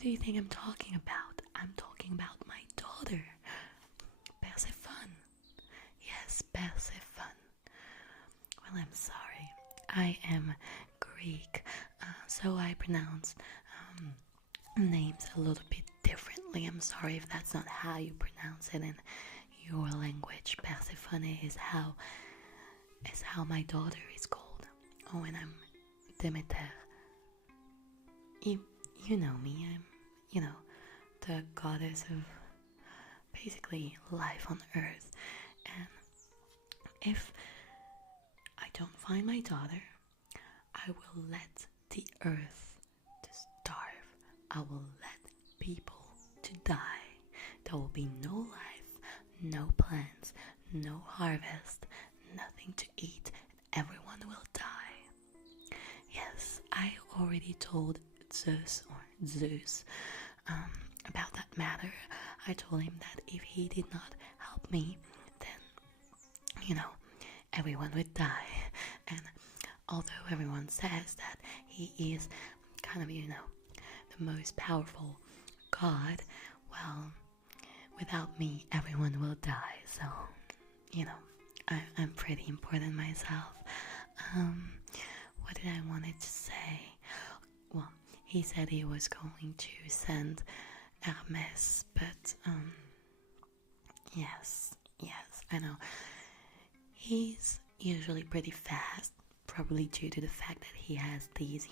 Who do you think I'm talking about? I'm talking about my daughter, Persephone. Yes, Persephone. Well, I'm sorry. I am Greek, so I pronounce names a little bit differently. I'm sorry if that's not how you pronounce it in your language. Persephone is how my daughter is called. Oh, and I'm Demeter. You know me. I'm, the goddess of basically life on earth. And if I don't find my daughter, I will let the earth to starve. I will let people to die. There will be no life, no plants, no harvest, nothing to eat, and everyone will die. Yes, I already told Zeus about that matter. I told him that if he did not help me, then, everyone would die. And although everyone says that he is kind of, the most powerful god, well, without me, everyone will die. So, I'm pretty important myself. What did I wanted to say? Well, he said he was going to send Hermes, but yes, I know. He's usually pretty fast, probably due to the fact that he has these,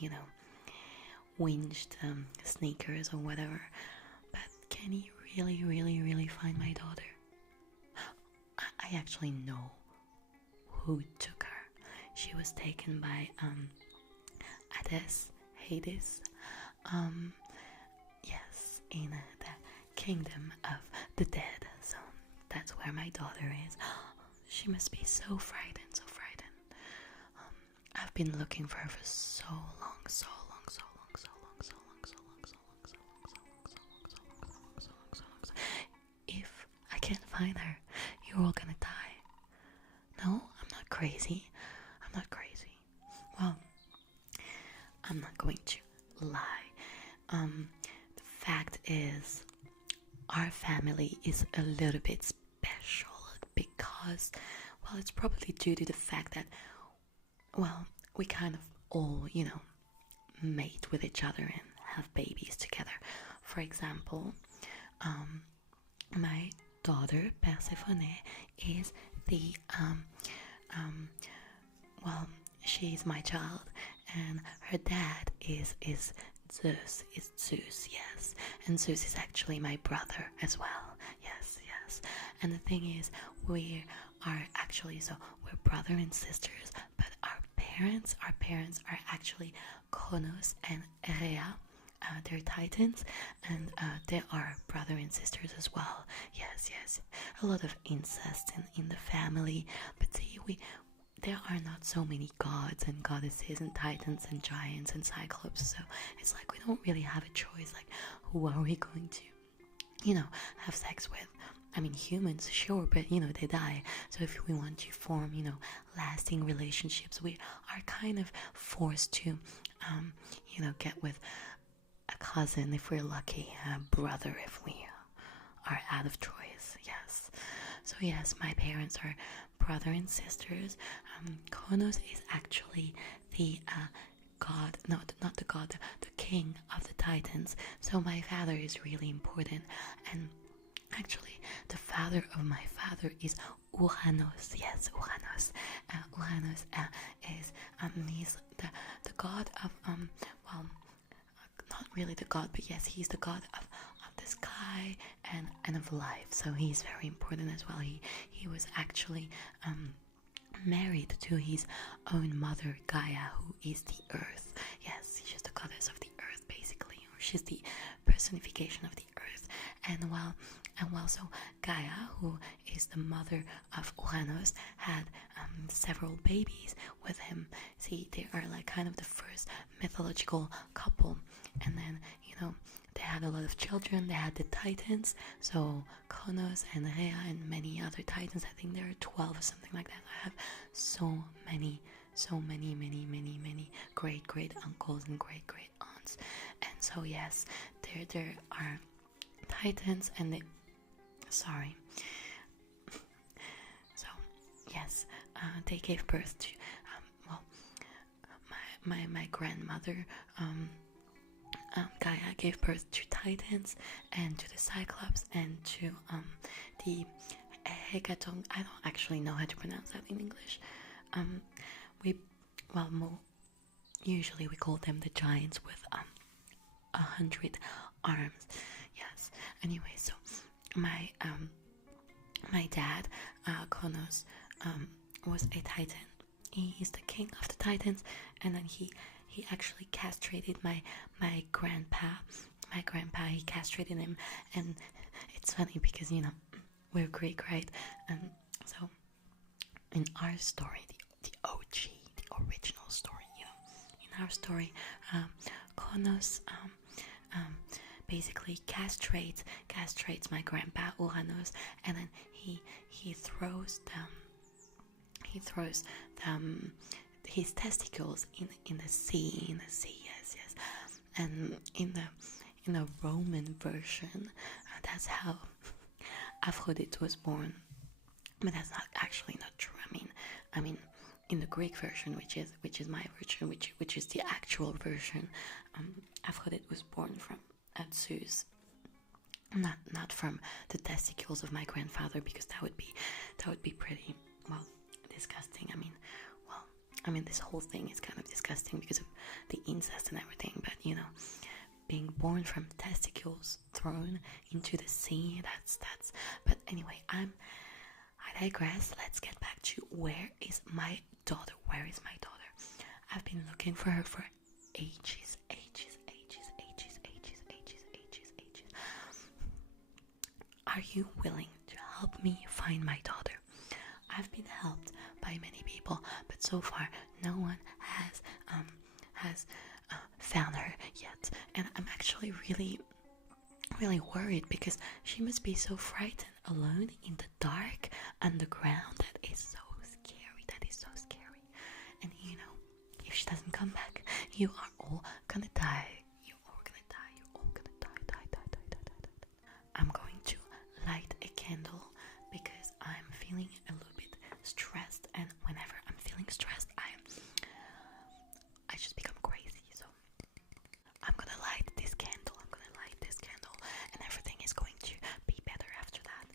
winged sneakers or whatever. But can he really find my daughter? I actually know who took her. She was taken by Hades. Yes, in the kingdom of the dead. So that's where my daughter is. She must be so frightened. I've been looking for her for so long. If I can't find her, you're all gonna die. No, I'm not crazy. Well, I'm not going to lie. The fact is, our family is a little bit special because, well, it's probably due to the fact that, well, we kind of all, mate with each other and have babies together. For example, my daughter Persephone is the well, she's my child, and her dad is Zeus, yes, and Zeus is actually my brother as well, yes. And the thing is, we are actually, so we're brother and sisters, but our parents are actually Kronos and Rhea. They're titans, and they are brother and sisters as well. Yes. A lot of incest in the family, but see, there are not so many gods and goddesses and titans and giants and cyclops, so it's like we don't really have a choice. Like, who are we going to, have sex with? I mean, humans, sure, but they die. So if we want to form, lasting relationships, we are kind of forced to, get with a cousin if we're lucky, a brother if we are out of choice. Yes. So yes, my parents are brother and sisters. Kronos is actually the god, not the god, the king of the titans. So my father is really important, and actually, the father of my father is Uranus. Yes, Uranus. Uranus is he's the god of well, not really the god, but yes, he's the god of the sky and of life. So he's very important as well. He was actually married to his own mother Gaia, who is the earth. Yes, she's the goddess of the earth, basically, or she's the personification of the earth. And so Gaia, who is the mother of Uranus, had several babies with him. See, they are like kind of the first mythological couple, and then they had a lot of children. They had the titans, so Kronos and Rhea and many other titans. I think there are 12 or something like that. I have so many great uncles and great aunts gods. And so yes, there are titans, and sorry. So yes, they gave birth to well, my grandmother Gaia gave birth to titans and to the Cyclops and to the Hecaton. I don't actually know how to pronounce that in English. Usually we call them the giants with 100 arms. Yes. Anyway, so my dad, Kronos, was a titan. He is the king of the titans, and then he actually castrated my grandpa. My grandpa, he castrated him, and it's funny because we're Greek, right? And so in our story, the OG, the original story, in our story, Kronos basically castrates my grandpa Uranus, and then he throws his testicles in the sea. Yes. And in the Roman version, that's how Aphrodite was born. But that's actually not true. I mean, in the Greek version, which is my version, which is the actual version, Aphrodite was born from Zeus, not from the testicles of my grandfather, because that would be pretty disgusting. I mean, this whole thing is kind of disgusting because of the incest and everything. But being born from testicles thrown into the sea, that's. But anyway, I digress. Let's get back to where is my daughter? I've been looking for her for ages. Are you willing to help me find my daughter? I've been helped by many people, but so far no one has found her yet, and I'm actually really worried because she must be so frightened alone in the dark underground. That is so scary. And if she doesn't come back, you are all gonna die. I'm going to light a candle because I'm feeling a little bit stressed, and whenever I'm feeling stressed, I just become crazy. So I'm gonna light this candle, and everything is going to be better after that.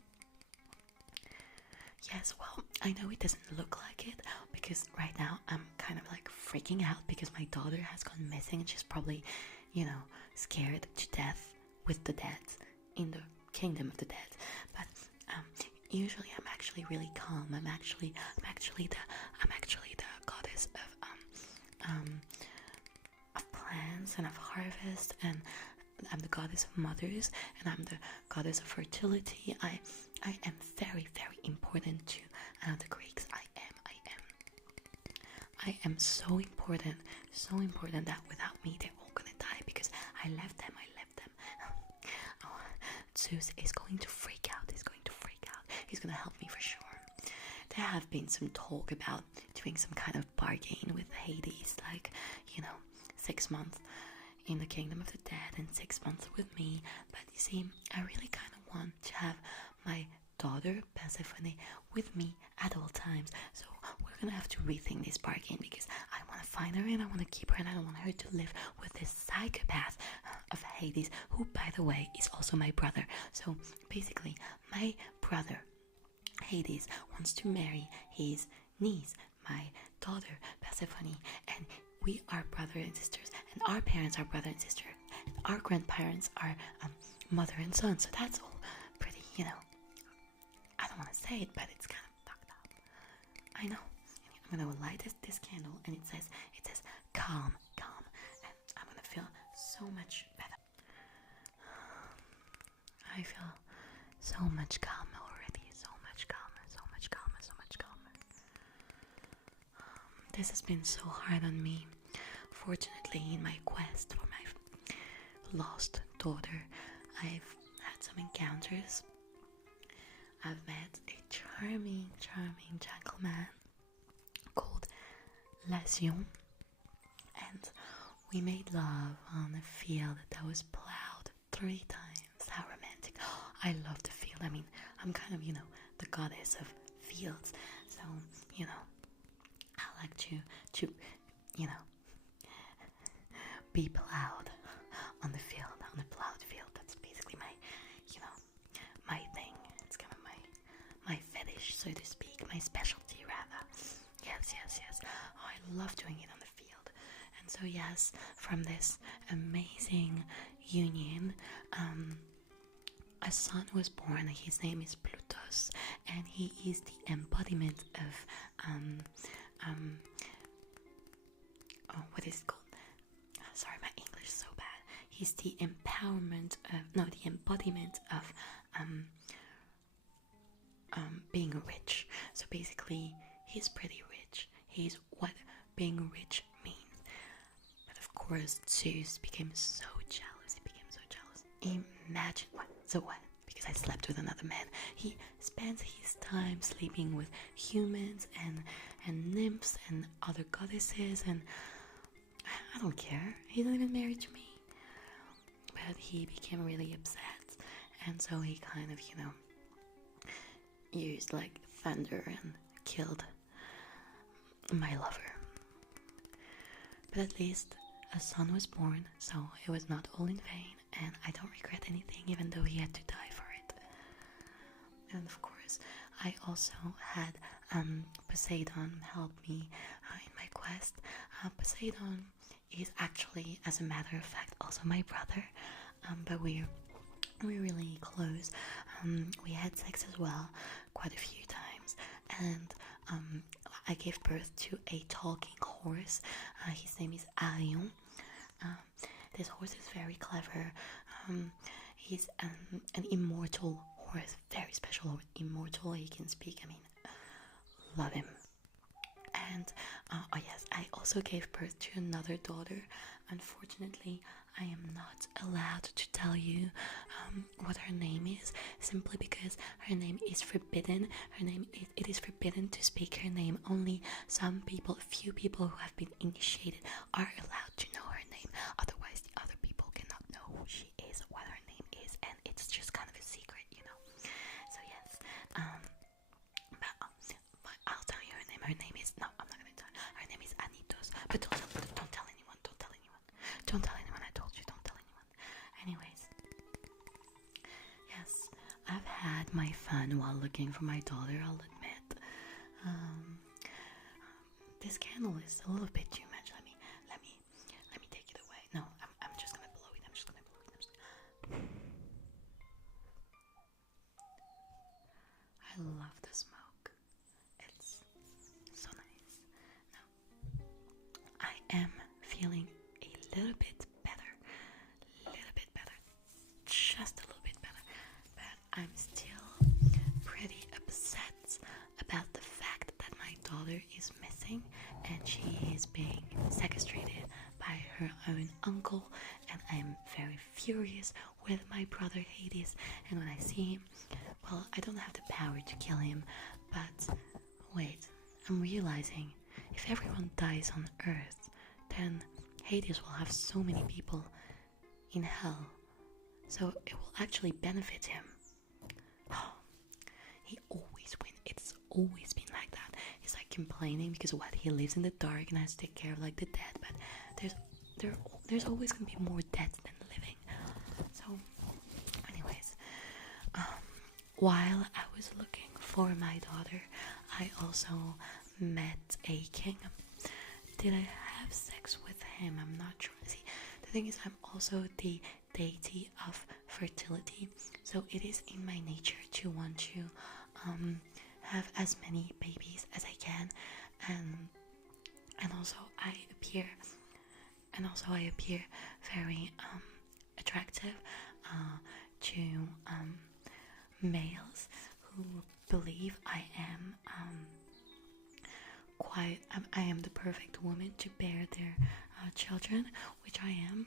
Yes, well, I know it doesn't look like it because right now I'm kind of like freaking out because my daughter has gone missing, and she's probably, scared to death with the dead in the kingdom of the dead. But usually I'm actually really calm. I'm actually the goddess of plants and of harvest, and I'm the goddess of mothers, and I'm the goddess of fertility. I am very important to the Greeks. I am so important that without me they're all gonna die because I left them. Oh, Zeus is going to freak out. He's gonna help me for sure. There have been some talk about doing some kind of bargain with Hades, like 6 months in the kingdom of the dead and 6 months with me. But you see, I really kind of want to have my daughter Persephone with me at all times. So we're gonna have to rethink this bargain because I want to find her and I want to keep her, and I don't want her to live with this psychopath of Hades, who, by the way, is also my brother. So basically, my brother Hades wants to marry his niece, my daughter Persephone, and we are brother and sisters, and our parents are brother and sister, and our grandparents are mother and son. So that's all pretty, I don't want to say it, but it's kind of fucked up. I know. I'm gonna light this candle, and it says calm, and I'm gonna feel so much better. I feel so much calmer already, so much calmer. This has been so hard on me. Fortunately, in my quest for my lost daughter, I've had some encounters. I've met a charming gentleman called Lasion, and we made love on a field that was plowed 3 times. How romantic. I love the field. I mean, I'm kind of, the goddess of fields. So, I like to, be plowed on the field, on the plowed field. That's basically my thing. It's kind of my fetish, so to speak, my specialty rather. Yes. Oh, I love doing it on the field. And so yes, from this amazing union, a son was born. His name is Plutus, and he is the embodiment of what is it called? Sorry, my English is so bad. He's the embodiment of being rich. So basically, he's pretty rich. He's what being rich means. But of course, Zeus became so jealous. Imagine what? So what? Because I slept with another man. He spends his time sleeping with humans and nymphs and other goddesses, and I don't care. He's not even married to me. But he became really upset, and so he kind of, used like thunder and killed my lover. But at least a son was born, so it was not all in vain, and I don't regret anything, even though he had to die for it. And of course, I also had Poseidon help me in my quest. Poseidon is actually, as a matter of fact, also my brother, but we're really close. We had sex as well quite a few times, and I gave birth to a talking horse. His name is Arion. This horse is very clever. He's an immortal horse, very special horse, immortal. He can speak. I mean, love him. And oh yes, I also gave birth to another daughter. Unfortunately, I am not allowed to tell you what her name is, simply because her name is forbidden. It is forbidden to speak her name. Only few people who have been initiated are allowed to know her name. Otherwise, the other people cannot know who she is, what her name is, and it's just kind of a secret, So yes, but I'll tell you her name. Her name is, no, I'm not gonna tell you. Her name is Anitos. But don't tell anyone. Don't tell anyone. I told you, don't tell anyone. Anyways, yes, I've had my fun while looking for my daughter, I'll admit. This candle is a little bit too much. Let me take it away. No, I'm just gonna blow it. I love the smoke. It's so nice. Now, I am feeling a little bit better, just a little bit better, but I'm still pretty upset about the fact that my daughter is missing and she is being sequestrated by her own uncle, and I am very furious with my brother Hades. And when I see him, well, I don't have the power to kill him, but wait, I'm realizing if everyone dies on Earth, then Hades will have so many people in hell, so it will actually benefit him. Oh, he always wins. It's always been like that. He's like complaining because he lives in the dark and has to take care of like the dead, but there's always gonna be more dead than living. So anyways, while I was looking for my daughter, I also met a king. Did I have sex with him? I'm not sure. See, the thing is, I'm also the deity of fertility, so it is in my nature to want to have as many babies as I can, and also I appear very attractive to males who believe I am the perfect woman to bear their children, which I am.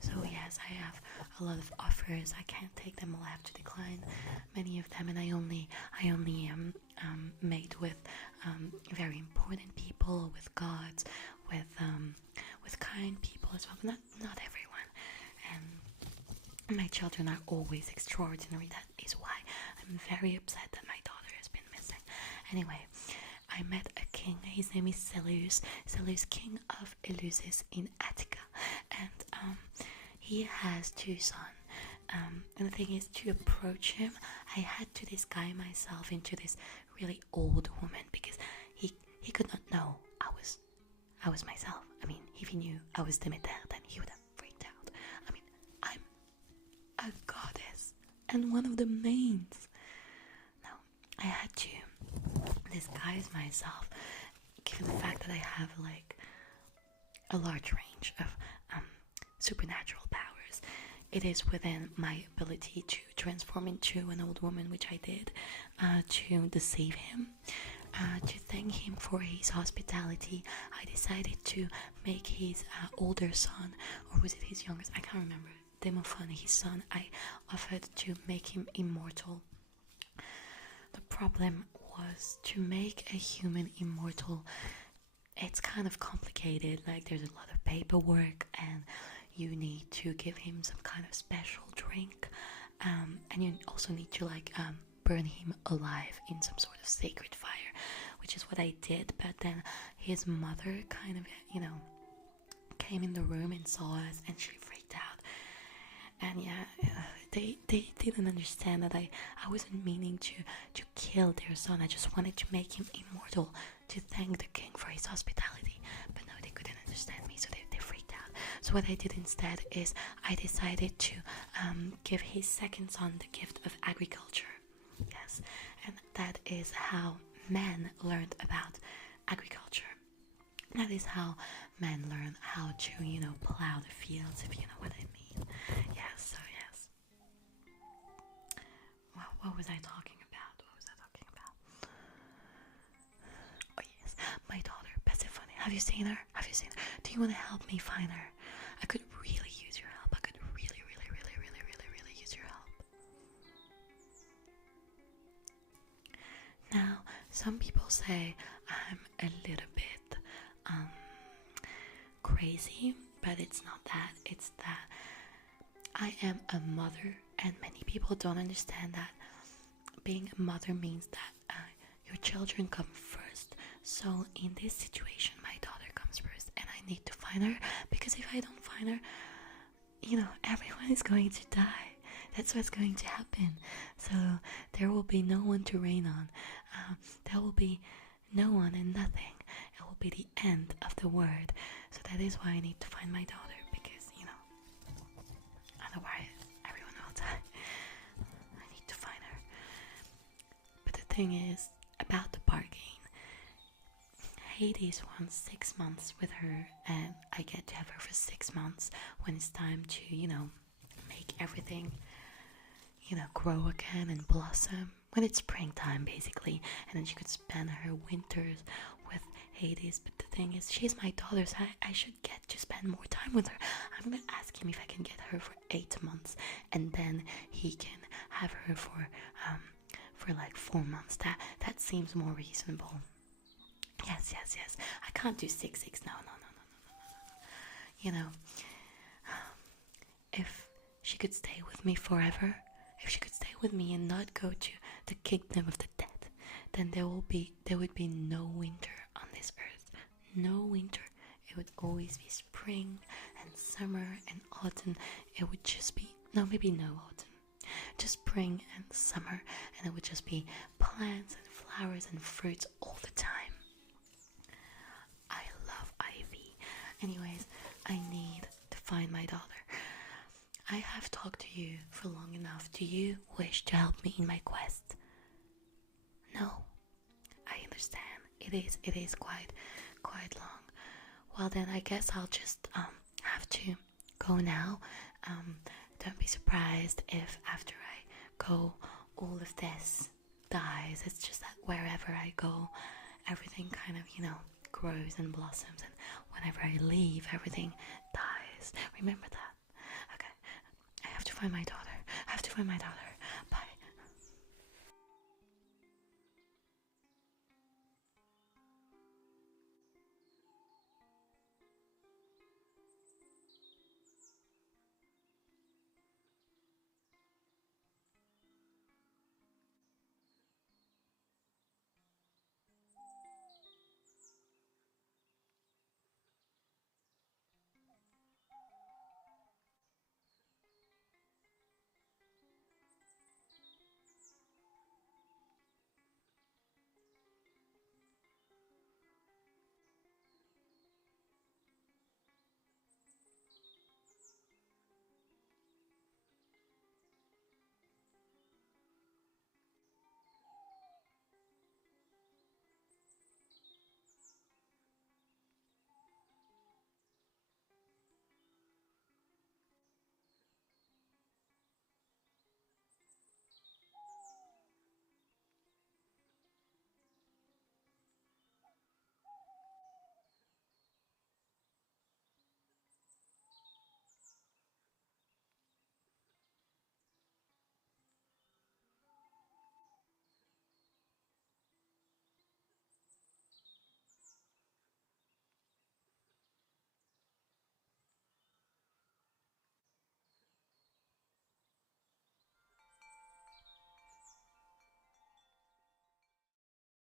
So yes, I have a lot of offers. I can't take them all. I have to decline many of them, and I only mate with very important people, with gods, with with kind people as well, but not everyone. And my children are always extraordinary. That is why I'm very upset that my daughter has been missing. Anyway, I met a king. His name is Seleucus, king of Eleusis in Attica, and he has 2 sons. And the thing is, to approach him, I had to disguise myself into this really old woman because he could not know I was myself. I mean, if he knew I was Demeter, then he would have freaked out. I mean, I'm a goddess and one of the mains. Now, I had to disguise myself, given the fact that I have like a large range of supernatural powers. It is within my ability to transform into an old woman, which I did, to deceive him, to thank him for his hospitality. I decided to make his older son, or was it his youngest? I can't remember. Demophon, his son, I offered to make him immortal. The problem was to make a human immortal. It's kind of complicated. Like, there's a lot of paperwork, and you need to give him some kind of special drink, and you also need to burn him alive in some sort of sacred fire, which is what I did. But then his mother kind of came in the room and saw us, and she freaked out. And they didn't understand that I wasn't meaning to kill their son. I just wanted to make him immortal, to thank the king for his hospitality. But no, they couldn't understand me, so they freaked out. So what I did instead is I decided to give his second son the gift of agriculture. Yes, and that is how men learned about agriculture. That is how men learn how to, plow the fields, if you know what I mean. Yes, so yes. What was I talking about? Oh yes, my daughter, Persephone. Have you seen her? Do you want to help me find her? I could really use your help. I could really use your help. Now, some people say I'm a little bit crazy, but it's not that. It's that I am a mother, and many people don't understand that being a mother means that your children come first. So in this situation, my daughter comes first, and I need to find her, because if I don't find her, everyone is going to die. That's what's going to happen. So there will be no one to reign on. There will be no one and nothing. It will be the end of the world. So that is why I need to find my daughter, because, otherwise everyone will die. I need to find her. But the thing is, about the bargain, Hades wants 6 months with her, and I get to have her for 6 months when it's time to, make everything, grow again and blossom. When it's springtime, basically, and then she could spend her winters with Hades. But the thing is, she's my daughter, so I should get to spend more time with her. I'm gonna ask him if I can get her for 8 months, and then he can have her for like 4 months. That seems more reasonable. Yes. I can't do 6. No. If she could stay with me forever, if she could stay with me and not go to the kingdom of the dead, then there would be no winter on this earth. No winter. It would always be spring and summer and autumn. It would just be, maybe no autumn, just spring and summer, and it would just be plants and flowers and fruits all the time. I love ivy. Anyways, I need to find my daughter. I have talked to you for long enough. Do you wish to help me in my quest? No, I understand. It is quite long. Well then, I guess I'll just have to go now. Don't be surprised if after I go, all of this dies. It's just that wherever I go, everything kind of grows and blossoms, and whenever I leave, everything dies. Remember that. Okay, I have to find my daughter.